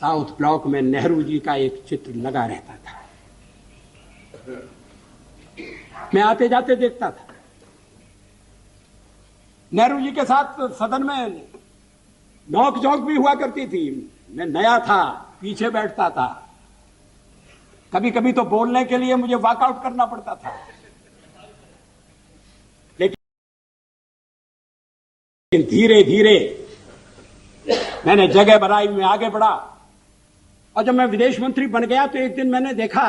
South block में नेहरू जी का एक चित्र लगा रहता था। मैं आते जाते देखता था। नेहरू जी के साथ सदन में नोक झोंक भी हुआ करती थी। मैं नया था, पीछे बैठता था। कभी कभी तो बोलने के लिए मुझे वॉकआउट करना पड़ता था। लेकिन धीरे धीरे मैंने जगह बनाई, मैं आगे बढ़ा। और जब मैं विदेश मंत्री बन गया तो एक दिन मैंने देखा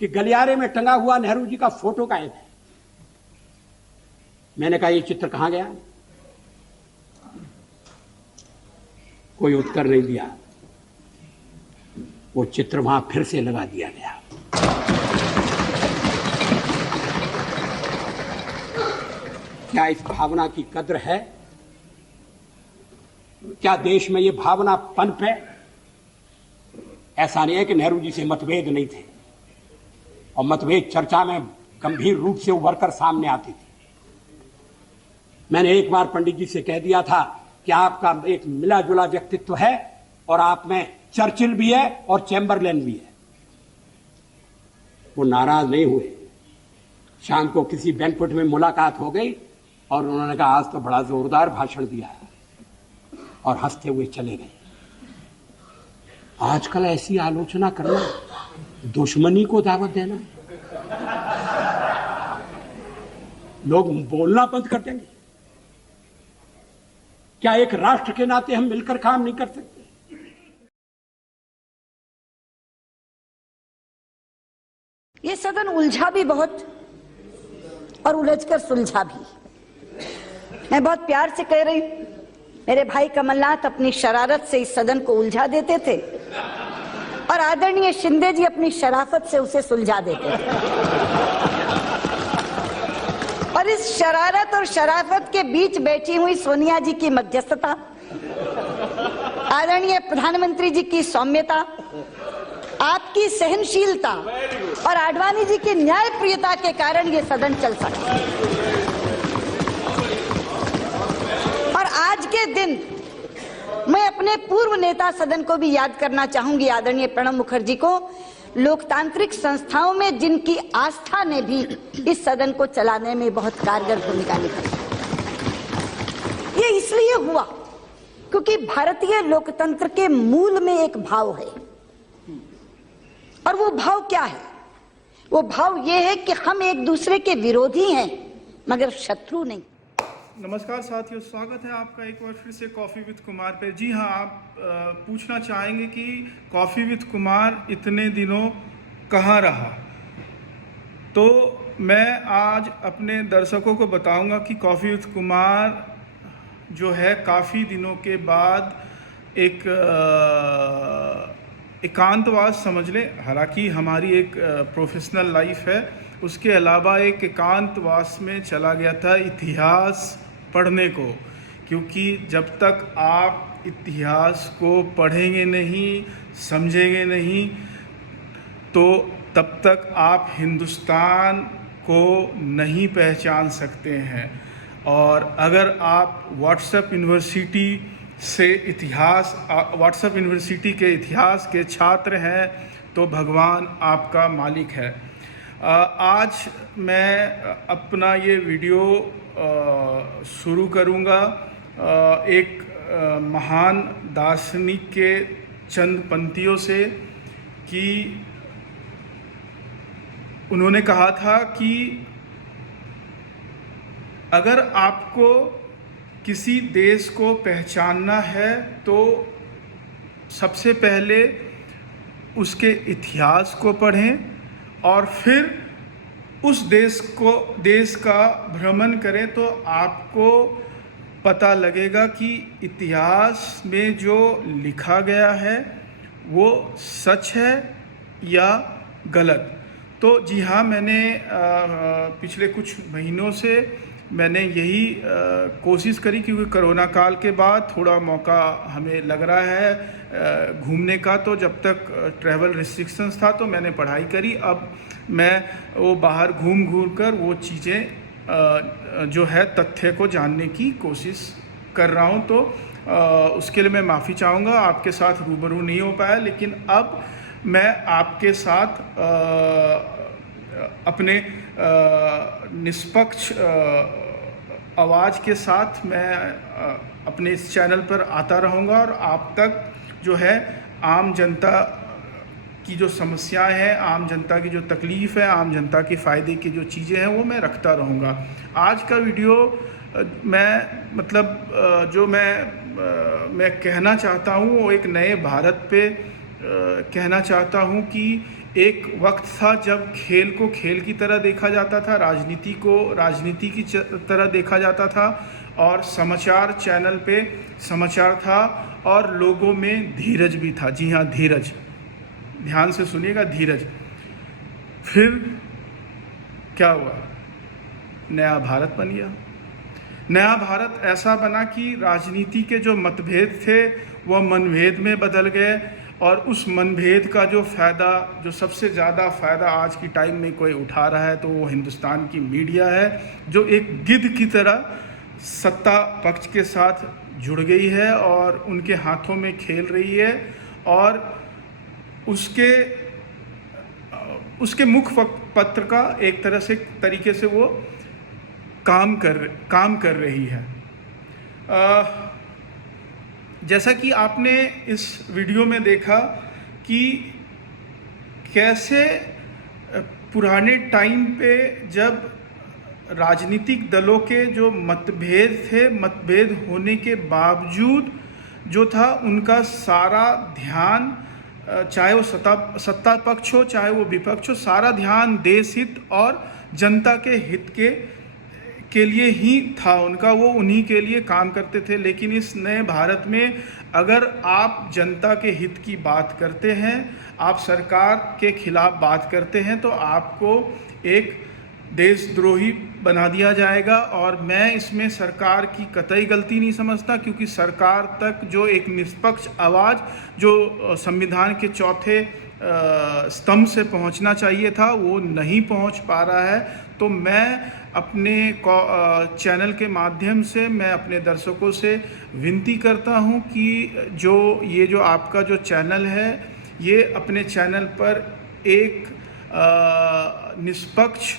कि गलियारे में टंगा हुआ नेहरू जी का फोटो गायब है। मैंने कहा, ये चित्र कहां गया? कोई उत्तर नहीं दिया। वो चित्र वहां फिर से लगा दिया गया। क्या इस भावना की कद्र है? क्या देश में ये भावना पनपे? ऐसा नहीं है कि नेहरू जी से मतभेद नहीं थे, और मतभेद चर्चा में गंभीर रूप से उभर कर सामने आती थी। मैंने एक बार पंडित जी से कह दिया था कि आपका एक मिला जुला व्यक्तित्व है, और आप में चर्चिल भी है और चैम्बरलेन भी है। वो नाराज नहीं हुए। शाम को किसी बैंक्वेट में मुलाकात हो गई और उन्होंने कहा, आज तो बड़ा जोरदार भाषण दिया है, और हंसते हुए चले गए। आजकल ऐसी आलोचना करना दुश्मनी को दावत देना। लोग बोलना बंद कर देंगे। क्या एक राष्ट्र के नाते हम मिलकर काम नहीं कर सकते? ये सदन उलझा भी बहुत और उलझकर सुलझा भी। मैं बहुत प्यार से कह रही हूं, मेरे भाई कमलनाथ अपनी शरारत से इस सदन को उलझा देते थे, और आदरणीय शिंदे जी अपनी शराफत से उसे सुलझा देते थे। और इस शरारत और शराफत के बीच बैठी हुई सोनिया जी की मध्यस्थता, आदरणीय प्रधानमंत्री जी की सौम्यता, आपकी सहनशीलता और आडवाणी जी की न्यायप्रियता के कारण ये सदन चल सका। और आज के दिन मैं अपने पूर्व नेता सदन को भी याद करना चाहूंगी, आदरणीय प्रणब मुखर्जी को, लोकतांत्रिक संस्थाओं में जिनकी आस्था ने भी इस सदन को चलाने में बहुत कारगर भूमिका निभाई। ये इसलिए हुआ क्योंकि भारतीय लोकतंत्र के मूल में एक भाव है, और वो भाव क्या है? वो भाव ये है कि हम एक दूसरे के विरोधी हैं मगर शत्रु नहीं। नमस्कार साथियों, स्वागत है आपका एक बार फिर से कॉफ़ी विद कुमार पे। जी हाँ, आप पूछना चाहेंगे कि कॉफ़ी विद कुमार इतने दिनों कहाँ रहा, तो मैं आज अपने दर्शकों को बताऊंगा कि कॉफ़ी विद कुमार जो है काफ़ी दिनों के बाद एक एकांतवास समझ लें। हालांकि हमारी एक प्रोफेशनल लाइफ है, उसके अलावा एक एकांतवास में चला गया था इतिहास पढ़ने को, क्योंकि जब तक आप इतिहास को पढ़ेंगे नहीं, समझेंगे नहीं, तो तब तक आप हिंदुस्तान को नहीं पहचान सकते हैं। और अगर आप व्हाट्सएप यूनिवर्सिटी के इतिहास के छात्र हैं तो भगवान आपका मालिक है। आज मैं अपना ये वीडियो शुरू करूँगा एक महान दार्शनिक के चंद पंक्तियों से, कि उन्होंने कहा था कि अगर आपको किसी देश को पहचानना है तो सबसे पहले उसके इतिहास को पढ़ें, और फिर उस देश का भ्रमण करें, तो आपको पता लगेगा कि इतिहास में जो लिखा गया है वो सच है या गलत। तो जी हाँ, मैंने पिछले कुछ महीनों से मैंने यही कोशिश करी, क्योंकि कोरोना काल के बाद थोड़ा मौका हमें लग रहा है घूमने का। तो जब तक ट्रैवल रिस्ट्रिक्शंस था तो मैंने पढ़ाई करी। अब मैं वो बाहर घूम कर वो चीज़ें जो है तथ्य को जानने की कोशिश कर रहा हूँ, तो उसके लिए मैं माफ़ी चाहूँगा। आपके साथ रूबरू नहीं हो पाया, लेकिन अब मैं आपके साथ अपने निष्पक्ष आवाज़ के साथ मैं अपने इस चैनल पर आता रहूँगा और आप तक जो है आम जनता की जो समस्याएं हैं, आम जनता की जो तकलीफ़ है, आम जनता के फ़ायदे की जो चीज़ें हैं वो मैं रखता रहूँगा। आज का वीडियो मैं मतलब जो मैं कहना चाहता हूँ वो एक नए भारत पे कहना चाहता हूँ कि एक वक्त था जब खेल को खेल की तरह देखा जाता था, राजनीति को राजनीति की तरह देखा जाता था, और समाचार चैनल पे समाचार था और लोगों में धीरज भी था। जी हाँ, धीरज, ध्यान से सुनिएगा, धीरज। फिर क्या हुआ? नया भारत बन गया। नया भारत ऐसा बना कि राजनीति के जो मतभेद थे वह मनभेद में बदल गए, और उस मनभेद का जो फ़ायदा, जो सबसे ज़्यादा फ़ायदा आज की टाइम में कोई उठा रहा है तो वो हिंदुस्तान की मीडिया है, जो एक गिद्ध की तरह सत्ता पक्ष के साथ जुड़ गई है और उनके हाथों में खेल रही है, और उसके मुखपत्र का एक तरीके से वो काम कर रही है। जैसा कि आपने इस वीडियो में देखा कि कैसे पुराने टाइम पे जब राजनीतिक दलों के जो मतभेद थे, मतभेद होने के बावजूद जो था उनका सारा ध्यान, चाहे वो सत्ता पक्ष हो चाहे वो विपक्ष हो, सारा ध्यान देश हित और जनता के हित के लिए ही था उनका। वो उन्हीं के लिए काम करते थे। लेकिन इस नए भारत में अगर आप जनता के हित की बात करते हैं, आप सरकार के खिलाफ बात करते हैं, तो आपको एक देशद्रोही बना दिया जाएगा। और मैं इसमें सरकार की कतई गलती नहीं समझता, क्योंकि सरकार तक जो एक निष्पक्ष आवाज़ जो संविधान के चौथे स्तंभ से पहुंचना चाहिए था वो नहीं पहुंच पा रहा है। तो मैं अपने चैनल के माध्यम से मैं अपने दर्शकों से विनती करता हूं कि जो आपका जो चैनल है, ये अपने चैनल पर एक निष्पक्ष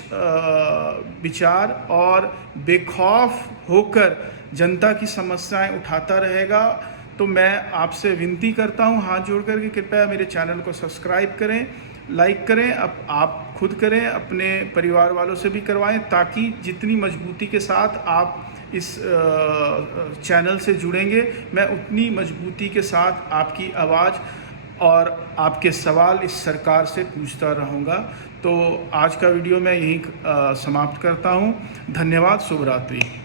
विचार और बेखौफ होकर जनता की समस्याएं उठाता रहेगा। तो मैं आपसे विनती करता हूं हाथ जोड़ कर कि कृपया मेरे चैनल को सब्सक्राइब करें, लाइक करें, अब आप खुद करें, अपने परिवार वालों से भी करवाएं, ताकि जितनी मजबूती के साथ आप इस चैनल से जुड़ेंगे, मैं उतनी मजबूती के साथ आपकी आवाज़ और आपके सवाल इस सरकार से पूछता रहूँगा। तो आज का वीडियो मैं यहीं समाप्त करता हूँ। धन्यवाद। शुभ रात्रि।